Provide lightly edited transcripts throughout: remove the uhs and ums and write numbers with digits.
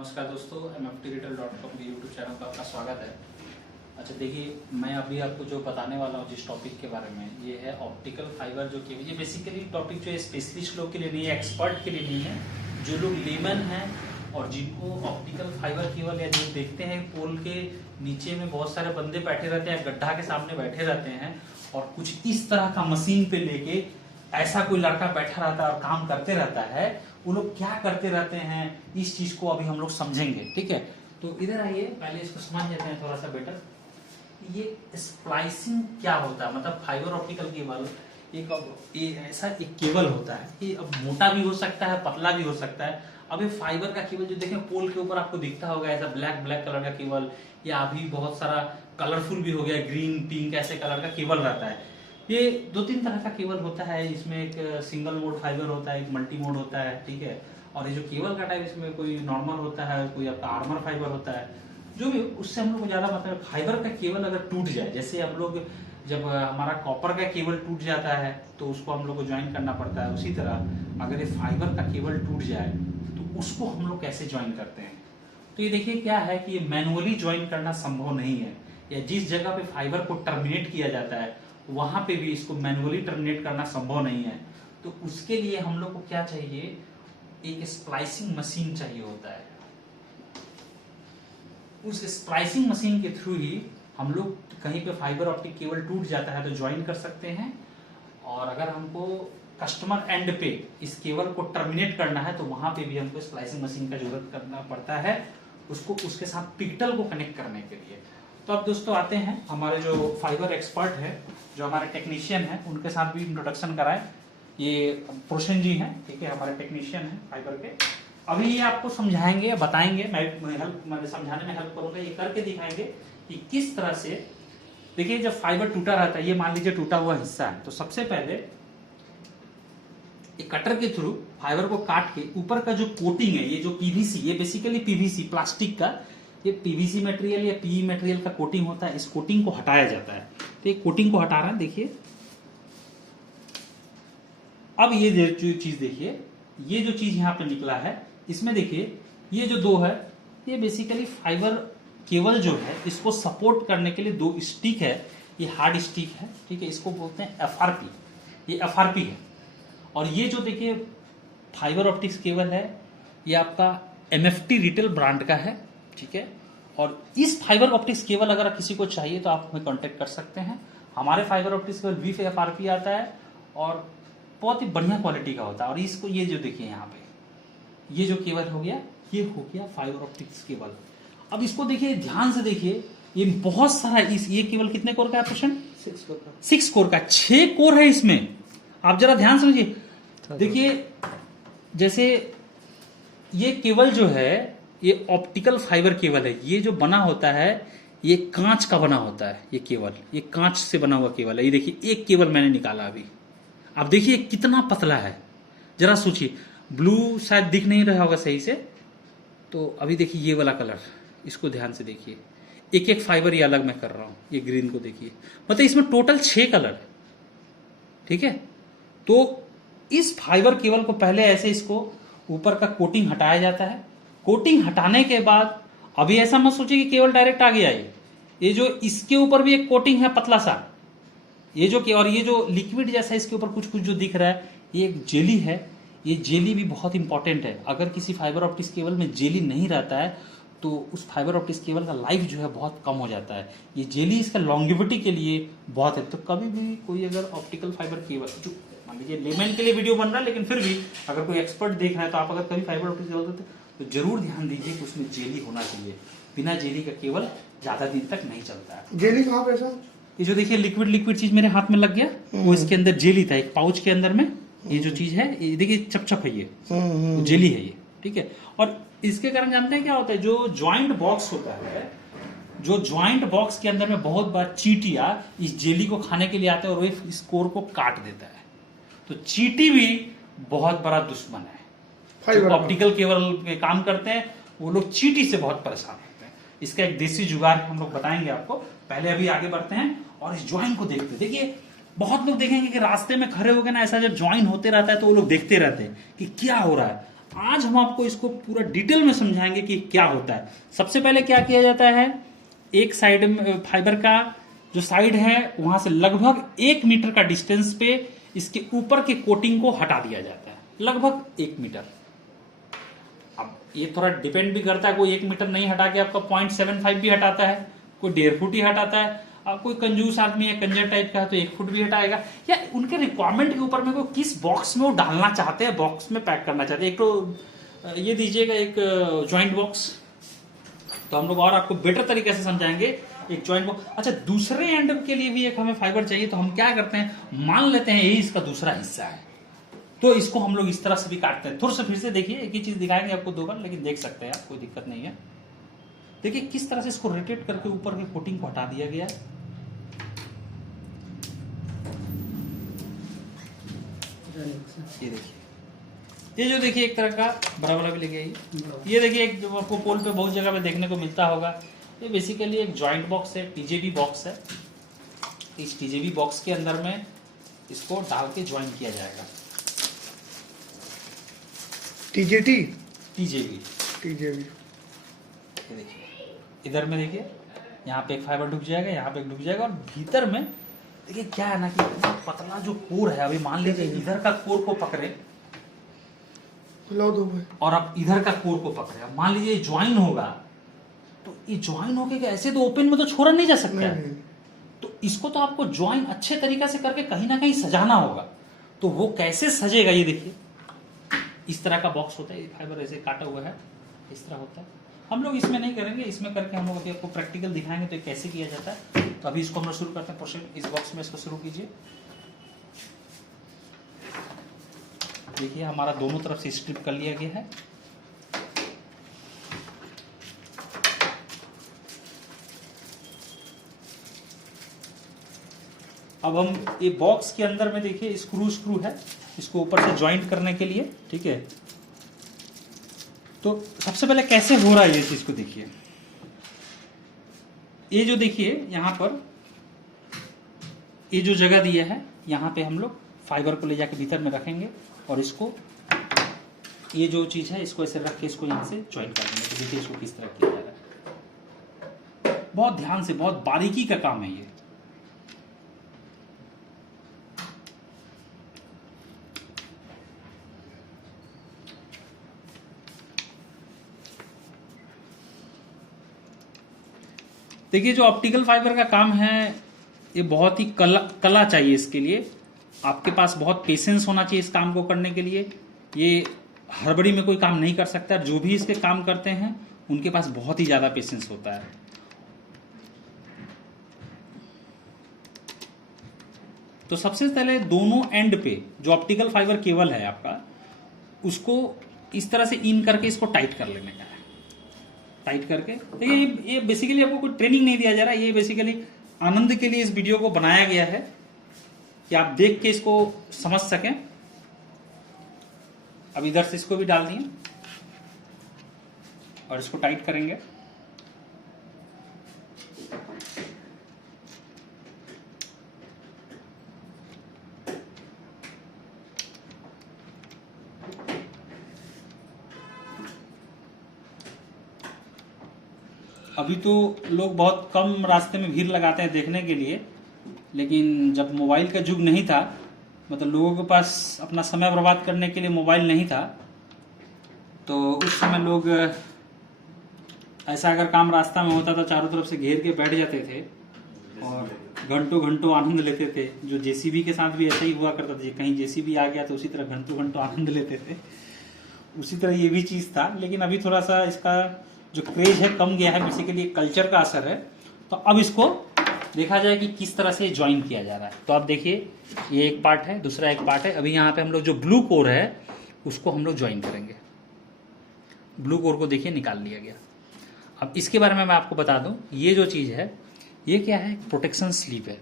नमस्कार दोस्तों, mftdigital.com के यूट्यूब चैनल पर आपका स्वागत है। अच्छा देखिए, मैं अभी आपको जो बताने वाला हूँ जिस टॉपिक के बारे में, ये है ऑप्टिकल फाइबर। जो कि ये बेसिकली टॉपिक जो है स्पेशलिस्ट लोग के लिए नहीं है, एक्सपर्ट के लिए नहीं है। जो लोग लेमन हैं और जिनको ऑप्टिकल फाइबर केवल या जो देखते हैं पोल के नीचे में बहुत सारे बंदे बैठे रहते हैं, गड्ढा के सामने बैठे रहते हैं और कुछ इस तरह का मशीन पे लेके ऐसा कोई लड़का बैठा रहता है और काम करते रहता है। वो लोग क्या करते रहते हैं, इस चीज को अभी हम लोग समझेंगे। ठीक है, तो इधर आइए, पहले इसको समझ लेते हैं थोड़ा सा बेटर। ये स्प्लाइसिंग क्या होता है, मतलब फाइबर ऑप्टिकल केबल एक ऐसा एक केबल होता है। ये अब मोटा भी हो सकता है, पतला भी हो सकता है। अब ये फाइबर का केबल जो देखें पोल के ऊपर आपको दिखता होगा, ऐसा ब्लैक ब्लैक कलर का केबल, या अभी बहुत सारा कलरफुल भी हो गया, ग्रीन पिंक ऐसे कलर का केबल रहता है। ये दो तीन तरह का केबल होता है। इसमें एक सिंगल मोड फाइबर होता है, एक मल्टी मोड होता है। ठीक है, और ये जो केबल का टाइप, इसमें कोई नॉर्मल होता है, कोई आपका आर्मर फाइबर होता है। जो भी, उससे हम लोग को ज्यादा मतलब फाइबर का केबल अगर टूट जाए, जैसे हम लोग जब हमारा कॉपर का केबल टूट जाता है तो उसको हम लोग को ज्वाइन करना पड़ता है, उसी तरह अगर ये फाइबर का केबल टूट जाए तो उसको हम लोग कैसे ज्वाइन करते हैं। तो ये देखिए क्या है कि ये मैनुअली ज्वाइन करना संभव नहीं है, या जिस जगह पे फाइबर को टर्मिनेट किया जाता है वहां पे भी इसको मैनुअली टर्मिनेट करना संभव नहीं है। तो उसके लिए हम लोग को क्या चाहिए, एक स्प्लाइसिंग मशीन चाहिए होता है। उस स्प्लाइसिंग मशीन के थ्रू ही हम लोग कहीं पे फाइबर ऑप्टिक केबल टूट जाता है तो ज्वाइन कर सकते हैं। और अगर हमको कस्टमर एंड पे इस केबल को टर्मिनेट करना है तो वहां पे भी हमको स्प्लाइसिंग मशीन का जरूरत करना पड़ता है, उसको उसके साथ पिक्टल को कनेक्ट करने के लिए। तो अब दोस्तों आते हैं हमारे जो फाइबर एक्सपर्ट है, जो हमारे टेक्नीशियन है, उनके साथ भी इंट्रोडक्शन कराएं। ये प्रोशन जी हैं, ठीक है, हमारे टेक्नीशियन हैं फाइबर के। अभी ये आपको समझाएंगे, बताएंगे, मैं समझाने में हेल्प करूंगा। ये करके दिखाएंगे कि किस तरह से। देखिए, जब फाइबर टूटा रहता है, ये मान लीजिए टूटा हुआ हिस्सा है, तो सबसे पहले एक कटर के थ्रू फाइबर को काट के ऊपर का जो कोटिंग है, ये जो पीवीसी, ये बेसिकली पीवीसी प्लास्टिक का, ये पीवीसी मटेरियल या पीई मटेरियल का कोटिंग होता है, इस कोटिंग को हटाया जाता है। तो ये कोटिंग को हटा रहा है, देखिए। अब ये जो चीज देखिए, ये जो चीज यहां पे निकला है, इसमें देखिए ये जो दो है, ये बेसिकली फाइबर केबल जो है इसको सपोर्ट करने के लिए दो स्टिक है। ये हार्ड स्टिक है, ठीक है, इसको बोलते हैं एफआरपी। ये एफआरपी है। और ये जो देखिए फाइबर ऑप्टिक्स केबल है, ये आपका एमएफटी रिटेल ब्रांड का है, ठीक है। और इस फाइबर ऑप्टिक्स केबल अगर किसी को चाहिए तो आप हमें कांटेक्ट कर सकते हैं। हमारे फाइबर ऑप्टिक्स केबल वी एफआरपी आता है और बहुत ही बढ़िया क्वालिटी का होता है। और इसको ये जो देखिए यहाँ पे, ये जो केबल हो गया, ये हो गया फाइबर ऑप्टिक्स केबल। अब इसको देखिए, ध्यान से देखिए, ये बहुत सारा ये केबल कितने कोर का है प्रश्न? 6 कोर का। 6 कोर है इसमें। आप जरा ध्यान समझिए, देखिए, जैसे ये केबल जो है, ये ऑप्टिकल फाइबर केबल है। ये जो बना होता है, ये कांच का बना होता है। ये केबल, ये कांच से बना हुआ केबल है। ये देखिए, एक केबल मैंने निकाला अभी। आप देखिए कितना पतला है, जरा सोचिए। ब्लू शायद दिख नहीं रहा होगा सही से, तो अभी देखिए ये वाला कलर, इसको ध्यान से देखिए। एक एक फाइबर ये अलग मैं कर रहा हूं। ये ग्रीन को देखिए, मतलब इसमें टोटल 6 कलर है, ठीक है। तो इस फाइबर केबल को पहले ऐसे इसको ऊपर का कोटिंग हटाया जाता है। कोटिंग हटाने के बाद अभी ऐसा मत सोचिए कि केबल डायरेक्ट आ गया। ये जो इसके ऊपर भी एक कोटिंग है पतला सा, ये जो, और ये जो लिक्विड जैसा इसके ऊपर कुछ कुछ जो दिख रहा है, ये एक जेली है। ये जेली भी बहुत इंपॉर्टेंट है। अगर किसी फाइबर ऑप्टिक्स केबल में जेली नहीं रहता है तो उस फाइबर ऑप्टिक्स केबल का लाइफ जो है बहुत कम हो जाता है। ये जेली इसका लॉन्गिविटी के लिए बहुत है। तो कभी भी कोई अगर ऑप्टिकल फाइबर केबल, जो मान लीजिए लेमन के लिए वीडियो बन रहा है, लेकिन फिर भी अगर कोई एक्सपर्ट देख रहा है तो आप अगर कभी फाइबर ऑप्टिक्स केबल तो जरूर ध्यान दीजिए कि उसमें जेली होना चाहिए। बिना जेली का केबल ज्यादा दिन तक नहीं चलता है। जेली कहाँ पे सर? ये जो देखिए लिक्विड चीज मेरे हाथ में लग गया, वो इसके अंदर जेली था, एक पाउच के अंदर में। ये जो चीज है, ये देखिए चपचप है, ये जेली है ये, ठीक है। और इसके कारण जानते हैं क्या होता है, जो ज्वाइंट बॉक्स होता है, जो ज्वाइंट बॉक्स के अंदर में बहुत बार चींटियां इस जेली को खाने के लिए आते हैं और वो इस कोर को काट देता है। तो चींटी भी बहुत बड़ा दुश्मन है। जो ऑप्टिकल केबल के काम करते हैं वो लोग चींटी से बहुत परेशान होते हैं। इसका एक देसी जुगाड़ हम लोग बताएंगे आपको। पहले अभी आगे बढ़ते हैं और इस ज्वाइन को देखते हैं। देखिए, बहुत लोग देखेंगे कि रास्ते में खड़े हो गए ना, ऐसा जब ज्वाइन होते रहता है तो वो लोग देखते रहते हैं कि क्या हो रहा है। आज हम आपको इसको पूरा डिटेल में समझाएंगे कि क्या होता है। सबसे पहले क्या किया जाता है, एक साइड में फाइबर का जो साइड है वहां से लगभग 1 मीटर का डिस्टेंस पे इसके ऊपर के कोटिंग को हटा दिया जाता है, लगभग 1 मीटर। अब ये थोड़ा डिपेंड भी करता है, कोई 1 मीटर नहीं हटा के आपका 0.75 भी हटाता है, कोई 1.5 फुट ही हटाता है, अब कोई कंजूस आदमी है, कंजर टाइप का है तो 1 फुट भी हटाएगा, या उनके रिक्वायरमेंट के ऊपर में को किस बॉक्स में वो डालना चाहते हैं, बॉक्स में पैक करना चाहते हैं। एक तो ये दीजिएगा एक जॉइंट बॉक्स, तो हम लोग और आपको बेटर तरीके से समझाएंगे एक जॉइंट बॉक्स। अच्छा, दूसरे एंड के लिए भी एक हमें फाइबर चाहिए, तो हम क्या करते हैं, मान लेते हैं यही इसका दूसरा हिस्सा है, तो इसको हम लोग इस तरह से भी काटते हैं। थोड़ा सा फिर से देखिए, एक ही चीज दिखाएंगे आपको 2 बार, लेकिन देख सकते हैं आप, कोई दिक्कत नहीं है। देखिए किस तरह से इसको रोटेट करके ऊपर के कोटिंग को हटा दिया गया है। ये देखिए, ये जो देखिए एक तरह का बड़ा वाला भी लेके आइए। ये देखिए एक जो आपको पोल पे बहुत जगह पे देखने को मिलता होगा, ये बेसिकली एक जॉइंट बॉक्स है, टीजेबी बॉक्स है। इस टीजेबी बॉक्स के अंदर में इसको डाल के ज्वाइन किया जाएगा। टीजेटी टीजेबी टीजेबी ये देखिए, इधर में देखिए यहाँ पे एक फाइबर ढुक जाएगा, यहाँ पे एक ढुक जाएगा, और भीतर में देखिए क्या है ना कि इतना पतला जो कोर है, अभी मान लीजिए इधर का कोर को पकड़े दो भाई, और अब इधर का कोर को पकड़े, अब मान लीजिए ज्वाइन होगा, तो ये ज्वाइन होके ऐसे तो ओपन में तो छोड़ा नहीं जा सकता है, तो इसको तो आपको ज्वाइन अच्छे तरीके से करके कहीं ना कहीं सजाना होगा। तो वो कैसे सजेगा, ये देखिए इस तरह का बॉक्स होता है, ये फाइबर ऐसे काटा हुआ है, इस तरह होता है। हम लोग इसमें नहीं करेंगे, इसमें करके हम लोग अभी आपको प्रैक्टिकल दिखाएंगे तो ये कैसे किया जाता है। तो अभी इसको हम लोग शुरू करते हैं प्रोसेस। इस बॉक्स में इसको शुरू कीजिए। देखिए हमारा दोनों तरफ से स्ट्रिप कर लिया गया है। अब हम ये बॉक्स के अंदर में देखिए स्क्रू है, इसको ऊपर से ज्वाइंट करने के लिए, ठीक है। तो सबसे पहले कैसे हो रहा है ये चीज को देखिए। ये जो देखिए यहाँ पर ये जो जगह दिया है, यहाँ पे हम लोग फाइबर को ले जाके भीतर में रखेंगे और इसको, ये जो चीज है इसको ऐसे रख के इसको यहाँ से ज्वाइन कर देंगे। तो देखिए इसको किस तरह किया जा रहा है, बहुत ध्यान से, बहुत बारीकी का काम है ये। देखिए जो ऑप्टिकल फाइबर का काम है, ये बहुत ही कला चाहिए इसके लिए। आपके पास बहुत पेशेंस होना चाहिए इस काम को करने के लिए। ये हड़बड़ी में कोई काम नहीं कर सकता। जो भी इसके काम करते हैं उनके पास बहुत ही ज्यादा पेशेंस होता है। तो सबसे पहले दोनों एंड पे जो ऑप्टिकल फाइबर केबल है आपका, उसको इस तरह से इन करके इसको टाइट कर लेने का है। टाइट करके देखिए, ये बेसिकली आपको कोई ट्रेनिंग नहीं दिया जा रहा है, ये बेसिकली आनंद के लिए इस वीडियो को बनाया गया है कि आप देख के इसको समझ सकें। अब इधर से इसको भी डाल दिए और इसको टाइट करेंगे। अभी तो लोग बहुत कम रास्ते में भीड़ लगाते हैं देखने के लिए, लेकिन जब मोबाइल का युग नहीं था, मतलब लोगों के पास अपना समय बर्बाद करने के लिए मोबाइल नहीं था, तो उस समय लोग ऐसा अगर काम रास्ता में होता था चारों तरफ से घेर के बैठ जाते थे और घंटों घंटों आनंद लेते थे। जो जेसीबी के साथ भी ऐसा ही हुआ करता था, कहीं जेसीबी आ गया तो उसी तरह घंटों घंटों आनंद लेते थे। उसी तरह ये भी चीज़ था, लेकिन अभी थोड़ा सा इसका जो क्रेज है कम गया है, बेसिकली कल्चर का असर है। तो अब इसको देखा जाए कि किस तरह से ज्वाइन किया जा रहा है। तो आप देखिए, ये एक पार्ट है, दूसरा एक पार्ट है। अभी यहाँ पे हम लोग जो ब्लू कोर है उसको हम लोग ज्वाइन करेंगे। ब्लू कोर को देखिए निकाल लिया गया। अब इसके बारे में मैं आपको बता दूं, ये जो चीज़ है ये क्या है, प्रोटेक्शन स्लीव है।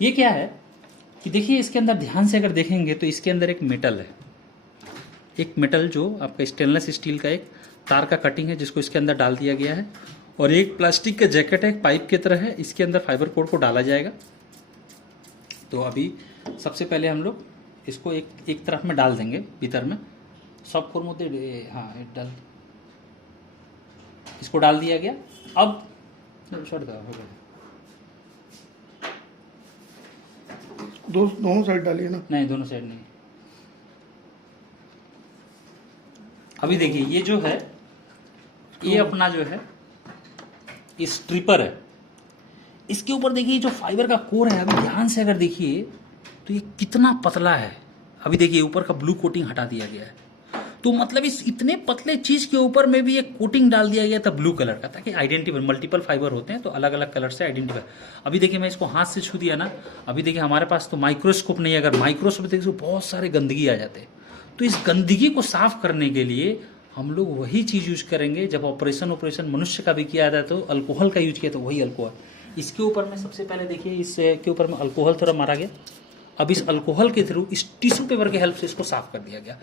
ये क्या है कि देखिए इसके अंदर ध्यान से अगर देखेंगे तो इसके अंदर एक मेटल है, एक मेटल जो आपका स्टेनलेस स्टील का एक तार का कटिंग है जिसको इसके अंदर डाल दिया गया है, और एक प्लास्टिक का जैकेट है, एक पाइप की तरह है, इसके अंदर फाइबर कोड को डाला जाएगा। तो अभी सबसे पहले हम लोग इसको एक तरफ में डाल देंगे भीतर में, सब खोर मध्य हाँ डाल, इसको डाल दिया गया। अब छोड़ दो, हो गया। दोनों साइड डालिए ना। नहीं, दोनों साइड नहीं। अभी देखिए ये जो है, ये अपना जो है ये स्ट्रिपर है। इसके ऊपर देखिए जो फाइबर का कोर है, अभी ध्यान से अगर देखिए तो ये कितना पतला है। अभी देखिए ऊपर का ब्लू कोटिंग हटा दिया गया है, तो मतलब इस इतने पतले चीज के ऊपर में भी एक कोटिंग डाल दिया गया था ब्लू कलर का, ताकि आइडेंटिफाई, मल्टीपल फाइबर होते हैं तो अलग अलग कलर से आइडेंटिफाई। अभी देखिए मैं इसको हाथ से छू दिया ना, अभी देखिए हमारे पास तो माइक्रोस्कोप नहीं है, अगर माइक्रोस्कोप देखिए तो बहुत सारे गंदगी आ जाते हैं। तो इस गंदगी को साफ करने के लिए हम लोग वही चीज यूज करेंगे। जब ऑपरेशन मनुष्य का भी किया जाता है तो अल्कोहल का यूज किया, तो वही अल्कोहल। इसके ऊपर में सबसे पहले देखिए इसके ऊपर में अल्कोहल थोड़ा मारा गया। अब इस अल्कोहल के थ्रू इस टिश्यू पेपर के हेल्प से इसको साफ कर दिया गया।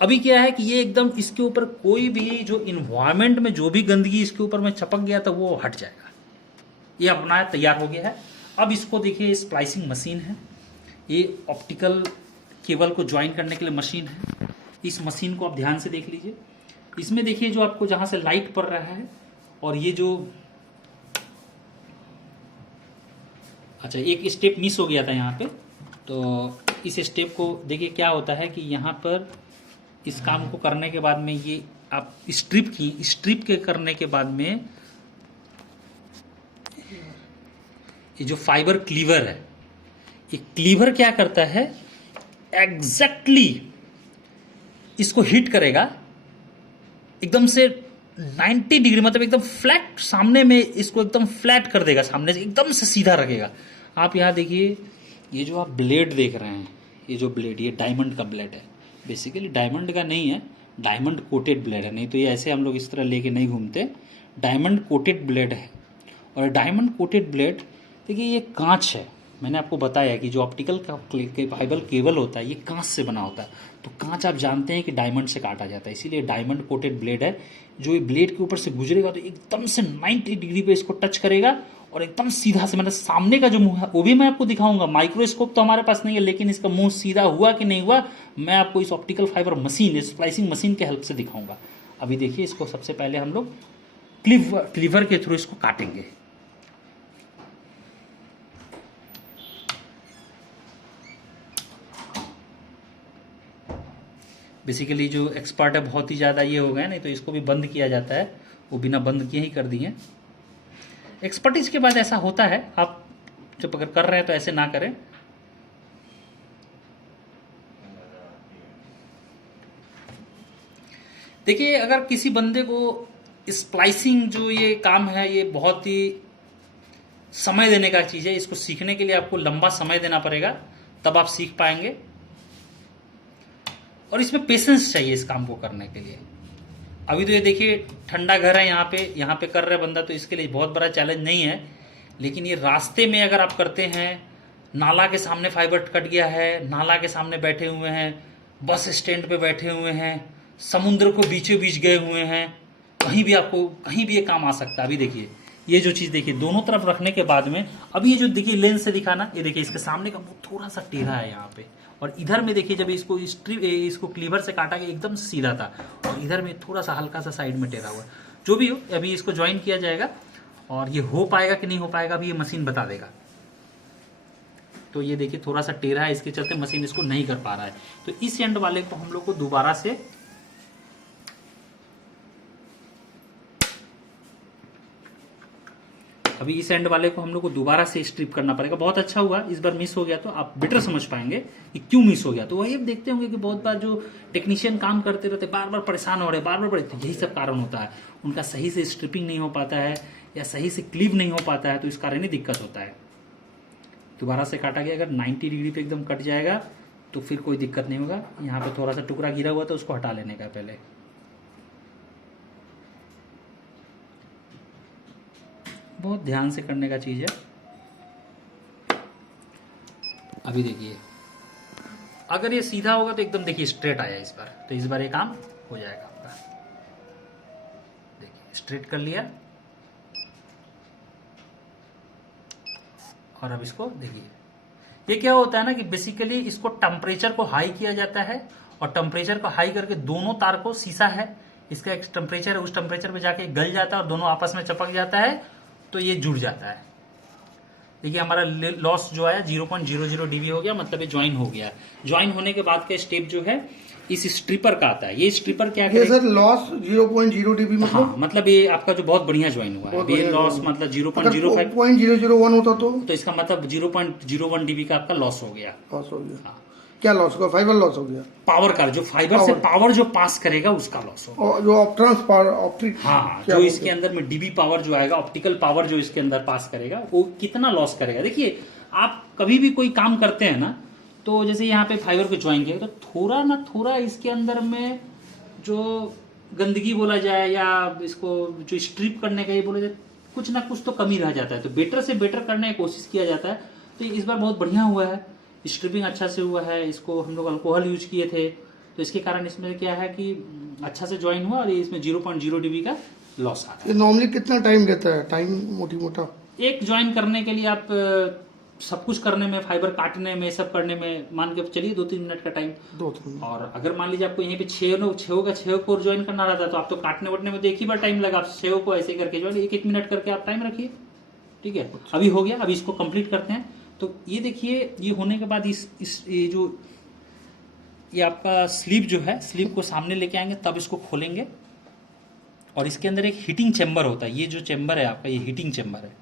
अभी क्या है कि ये एकदम इसके ऊपर कोई भी जो इन्वायरमेंट में जो भी गंदगी इसके ऊपर में चिपक गया था वो हट जाएगा। ये अपना तैयार हो गया है। अब इसको देखिए स्प्लाइसिंग मशीन है, ये ऑप्टिकल केबल को ज्वाइन करने के लिए मशीन है। इस मशीन को आप ध्यान से देख लीजिए। इसमें देखिए जो आपको जहां से लाइट पड़ रहा है, और ये जो अच्छा एक स्टेप मिस हो गया था यहाँ पे, तो इस स्टेप को देखिए क्या होता है कि यहाँ पर इस काम को करने के बाद में ये आप स्ट्रिप के करने के बाद में ये जो फाइबर क्लीवर है, ये क्लीवर क्या करता है, एग्जैक्टली इसको हिट करेगा एकदम से 90 डिग्री, मतलब एकदम फ्लैट सामने में इसको एकदम फ्लैट कर देगा, सामने से एकदम से सीधा रखेगा। आप यहाँ देखिए ये जो आप ब्लेड देख रहे हैं, ये जो ब्लेड, ये डायमंड का ब्लेड है। बेसिकली डायमंड का नहीं है, डायमंड कोटेड ब्लेड है, नहीं तो ये ऐसे हम लोग इस तरह लेके नहीं घूमते। डायमंड कोटेड ब्लेड है। और डायमंड कोटेड ब्लेड देखिए ये कांच है। मैंने आपको बताया कि जो ऑप्टिकल का फाइबर केबल होता है ये कांच से बना होता है, तो कांच आप जानते हैं कि डायमंड से काटा जाता है, इसीलिए डायमंड कोटेड ब्लेड है। जो ये ब्लेड के ऊपर से गुजरेगा तो एकदम से 90 डिग्री पे इसको टच करेगा और एकदम सीधा से, मतलब सामने का जो मुंह है वो भी मैं आपको दिखाऊंगा। माइक्रोस्कोप तो हमारे पास नहीं है, लेकिन इसका मुंह सीधा हुआ कि नहीं हुआ मैं आपको इस optical fibre machine, splicing machine के हेल्प से दिखाऊंगा। अभी देखिए इसको सबसे पहले हम लोग क्लीवर के थ्रू इसको काटेंगे। बेसिकली जो एक्सपर्ट है बहुत ही ज़्यादा ये हो गए, नहीं तो इसको भी बंद किया जाता है, वो बिना बंद किए ही कर दिए। एक्सपर्टीज के बाद ऐसा होता है, आप जब अगर कर रहे हैं तो ऐसे ना करें। देखिए अगर किसी बंदे को स्प्लाइसिंग जो ये काम है ये बहुत ही समय देने का चीज़ है, इसको सीखने के लिए आपको लंबा समय देना पड़ेगा, तब आप सीख पाएंगे। और इसमें पेशेंस चाहिए इस काम को करने के लिए। अभी तो ये देखिए ठंडा घर है यहाँ पे कर रहे बंदा, तो इसके लिए बहुत बड़ा चैलेंज नहीं है। लेकिन ये रास्ते में अगर आप करते हैं, नाला के सामने फाइबर कट गया है, नाला के सामने बैठे हुए हैं, बस स्टैंड पे बैठे हुए हैं, समुद्र को बीचों बीच गए हुए हैं, कहीं भी आपको कहीं भी ये काम आ सकता है। अभी देखिए ये जो चीज़ देखिए दोनों तरफ रखने के बाद में, अभी ये जो देखिए लेंस से दिखाना, ये देखिए इसके सामने का मुंह थोड़ा सा टेढ़ा है यहाँ पे, और इधर में देखिए जब इसको क्लीवर से काटा गया एकदम सीधा था, और इधर में थोड़ा सा हल्का सा साइड में टेढ़ा हुआ। जो भी हो अभी इसको ज्वाइन किया जाएगा, और ये हो पाएगा कि नहीं हो पाएगा अभी ये मशीन बता देगा। तो ये देखिए थोड़ा सा टेढ़ा है, इसके चलते मशीन इसको नहीं कर पा रहा है। तो इस एंड वाले को हम लोग को दोबारा से अभी इस एंड वाले को हम लोग को दोबारा से स्ट्रिप करना पड़ेगा। बहुत अच्छा हुआ इस बार मिस हो गया, तो आप बेटर समझ पाएंगे कि क्यों मिस हो गया। तो वही आप देखते होंगे कि बहुत बार जो टेक्नीशियन काम करते रहते बार बार परेशान हो रहे, बार बार तो यही सब कारण होता है, उनका सही से स्ट्रिपिंग नहीं हो पाता है या सही से क्लीव नहीं हो पाता है, तो इस कारण ही दिक्कत होता है। दोबारा से काटा गया, अगर 90 डिग्री पे एकदम कट जाएगा तो फिर कोई दिक्कत नहीं होगा। यहाँ पे थोड़ा सा टुकड़ा गिरा हुआ था, उसको हटा लेने का पहले। बहुत ध्यान से करने का चीज़ है। अभी देखिए अगर ये सीधा होगा तो एकदम देखिए स्ट्रेट आया इस बार, तो इस बार ये काम हो जाएगा आपका। देखिए स्ट्रेट कर लिया, और अब इसको देखिए ये क्या होता है ना कि बेसिकली इसको टेम्परेचर को हाई किया जाता है और टेम्परेचर को हाई करके दोनों तार को, शीशा है इसका एक टेम्परेचर है, उस टेम्परेचर पे जाके गल जाता है और दोनों आपस में चिपक जाता है, तो ये जुड़ जाता है। देखिए हमारा लॉस जो है 0.00 डीबी हो गया, मतलब ये ज्वाइन हो गया। ज्वाइन होने के बाद का स्टेप जो है इस स्ट्रिपर का आता है। ये स्ट्रिपर क्या ये करेगा? सर लॉस 0.0 dB मतलब हाँ, मतलब ये आपका जो बहुत बढ़िया ज्वाइन हुआ है। बहुत अब ये बढ़िया लॉस join। मतलब अगर 0.05, 0.001 होता तो इसका मतलब 0.01 डीबी का आपका लॉस हो गया। लॉस हो गया। हाँ। क्या लॉस होगा? फाइबर लॉस हो गया। पावर का, जो फाइबर से पावर जो पास करेगा उसका लॉस होगा। और जो ऑप्टिक हाँ, जो इसके अंदर में डीबी पावर जो आएगा, ऑप्टिकल पावर जो इसके अंदर पास करेगा, वो कितना लॉस करेगा। देखिए आप कभी भी कोई काम करते हैं ना, तो जैसे यहाँ पे फाइबर को ज्वाइन किया, तो थोड़ा ना थोड़ा इसके अंदर में जो गंदगी बोला जाए या इसको जो स्ट्रिप करने का ये बोला जाए, कुछ ना कुछ तो कमी रह जाता है। तो बेटर से बेटर करने की कोशिश किया जाता है। तो इस बार बहुत बढ़िया हुआ है, स्ट्रिपिंग अच्छा से हुआ है। इसको हम लोग अल्कोहल यूज किए थे, तो इसके कारण इसमें क्या है कि अच्छा से ज्वाइन हुआ और इसमें 0.0 डीबी का लॉस आता है। ये नॉर्मली कितना टाइम लेता है? टाइम मोटी मोटा एक ज्वाइन करने के लिए आप सब कुछ करने में, फाइबर काटने में, सब करने में मान के चलिए 2-3 मिनट का टाइम। 2-3 और अगर मान लीजिए आपको यहीं पे 6 कोर ज्वाइन करना रहता है, तो आप तो काटने वटने में तो एक ही बार टाइम लगा। आप 6 को ऐसे करके ज्वाइन 1-1 मिनट करके आप टाइम रखिए, ठीक है। अभी हो गया, अभी इसको कंप्लीट करते हैं। तो ये देखिए, ये होने के बाद ये जो ये आपका स्लीव जो है, स्लीव को सामने लेके आएंगे, तब इसको खोलेंगे और इसके अंदर एक हीटिंग चेम्बर होता है। ये जो चेम्बर है आपका, ये हीटिंग चेम्बर है।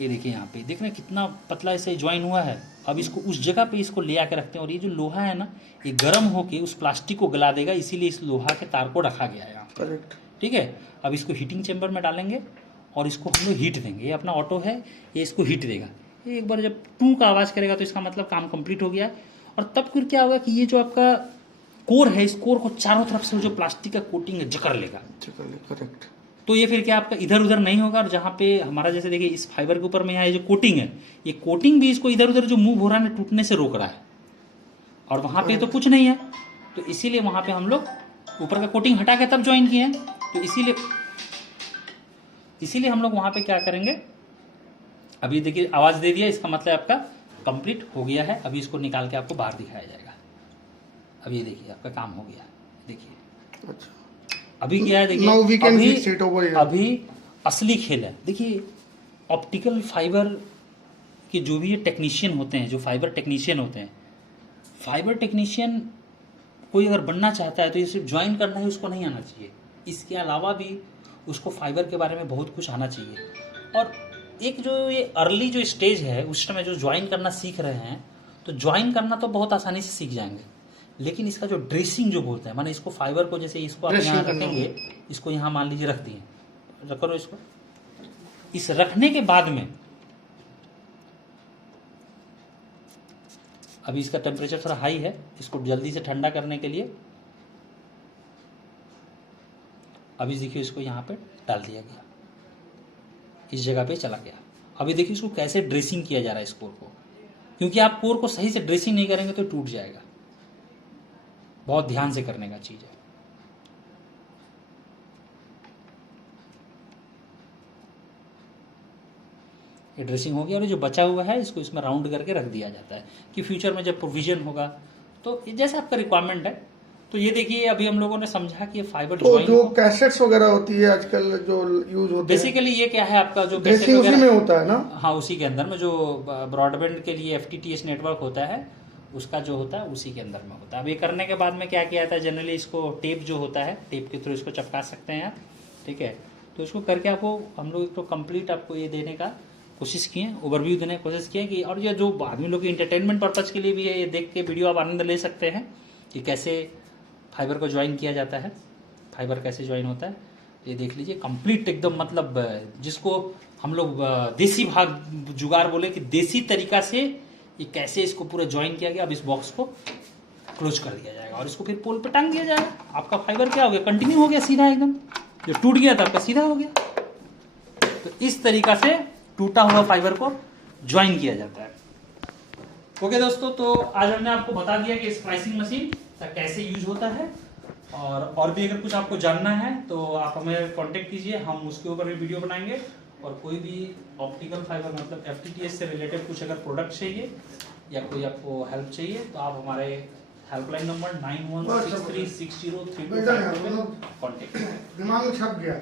ये देखिए यहाँ पे देख रहे हैं कितना पतला ऐसे ज्वाइन हुआ है। अब इसको उस जगह पे इसको ले आके रखते हैं, और ये जो लोहा है ना, ये गर्म होके उस प्लास्टिक को गला देगा, इसीलिए इस लोहा के तार को रखा गया है यहाँ पे। करेक्ट। ठीक है, अब इसको हीटिंग चेम्बर में डालेंगे और इसको हम लोग हीट देंगे। ये अपना ऑटो है, ये इसको हीट देगा। ये एक बार जब टू का आवाज करेगा तो इसका मतलब काम कंप्लीट हो गया है। और तब फिर क्या होगा कि ये जो आपका कोर है, इस कोर को चारों तरफ से जो प्लास्टिक का कोटिंग है जकड़ लेगा। करेक्ट। तो ये फिर क्या आपका इधर उधर नहीं होगा। और जहाँ पे हमारा जैसे देखिए इस फाइबर के ऊपर में यहाँ ये जो कोटिंग है, ये कोटिंग भी इसको इधर उधर जो मूव हो रहा है टूटने से रोक रहा है। और वहां पे तो कुछ नहीं है, तो इसीलिए वहां पे हम लोग ऊपर का कोटिंग हटा के तब ज्वाइन किए हैं। तो इसीलिए हम लोग वहां पे क्या करेंगे, अभी देखिए आवाज दे दिया, इसका मतलब आपका कंप्लीट हो गया है। अभी इसको निकाल के आपको बाहर दिखाया जाएगा। अब ये देखिए आपका काम हो गया, देखिए। अच्छा, अभी क्या है देखिए, Now we can fix it over here. अभी असली खेल है। देखिए ऑप्टिकल फाइबर के जो भी टेक्नीशियन होते हैं, जो फाइबर टेक्नीशियन होते हैं, फाइबर टेक्नीशियन कोई अगर बनना चाहता है तो ये सिर्फ ज्वाइन करना ही उसको नहीं आना चाहिए, इसके अलावा भी उसको फाइबर के बारे में बहुत कुछ आना चाहिए। और एक जो ये अर्ली जो स्टेज है, उस समय जो ज्वाइन करना सीख रहे हैं, तो ज्वाइन करना तो बहुत आसानी से सीख जाएंगे, लेकिन इसका जो ड्रेसिंग जो बोलते हैं, माने इसको फाइबर को जैसे इसको आप यहाँ रखेंगे, इसको यहाँ मान लीजिए रख दिए, करो इसको, इस रखने के बाद में अभी इसका टेम्परेचर थोड़ा हाई है, इसको जल्दी से ठंडा करने के लिए अभी देखिए इसको यहाँ पे डाल दिया गया, इस जगह पे चला गया। अभी देखिए इसको कैसे ड्रेसिंग किया जा रहा है इस कोर को, क्योंकि आप कोर को सही से ड्रेसिंग नहीं करेंगे तो टूट जाएगा। बहुत ध्यान से करने का चीज है। ये ड्रेसिंग हो गया और जो बचा हुआ है इसको इसमें राउंड करके रख दिया जाता है कि फ्यूचर में जब प्रोविजन होगा तो जैसे आपका रिक्वायरमेंट है। तो ये देखिए अभी हम लोगों ने समझा कि ये फाइबर तो जो कैसेट्स वगैरह होती है आजकल जो यूज होते हैं, बेसिकली ये क्या है आपका जो ड्रेसिंग उसी में होता है ना? हाँ, उसी के अंदर में जो ब्रॉडबैंड के लिए FTTH नेटवर्क होता है, उसका जो होता है उसी के अंदर में होता है। अब ये करने के बाद में क्या किया जाता है, जनरली इसको टेप जो होता है, टेप के थ्रू इसको चिपका सकते हैं आप, ठीक है। तो इसको करके आपको हम लोग तो कंप्लीट आपको ये देने का कोशिश किए, ओवरव्यू देने की कोशिश किए कि, और ये जो आदमी लोग के इंटरटेनमेंट पर्पज़ के लिए भी है, ये देख के वीडियो आप आनंद ले सकते हैं कि कैसे फाइबर को ज्वाइन किया जाता है, फाइबर कैसे ज्वाइन होता है। ये देख लीजिए कंप्लीट एकदम, मतलब जिसको हम लोग देसी भाग जुगाड़ बोले कि देसी तरीका से ये कैसे इसको पूरा ज्वाइन किया गया। अब इस बॉक्स को क्लोज कर दिया जाएगा और इसको फिर पोल पे टांग दिया जाएगा। आपका फाइबर क्या हो गया, कंटिन्यू हो गया सीधा, एकदम जो टूट गया था आपका सीधा हो गया। तो इस तरीका से टूटा हुआ फाइबर को ज्वाइन किया जाता है। ओके दोस्तों, तो आज हमने आपको बता दिया कि स्प्लाइसिंग मशीन का कैसे यूज होता है, और भी अगर कुछ आपको जानना है तो आप हमें कांटेक्ट कीजिए, हम उसके ऊपर भी वीडियो बनाएंगे। और कोई भी ऑप्टिकल फाइबर मतलब FTTH से रिलेटेड कुछ अगर प्रोडक्ट चाहिए या कोई आपको हेल्प चाहिए तो आप हमारे हेल्पलाइन नंबर बेटा 9163603255 यार, कॉन्टेक्ट। दिमाग में छप गया।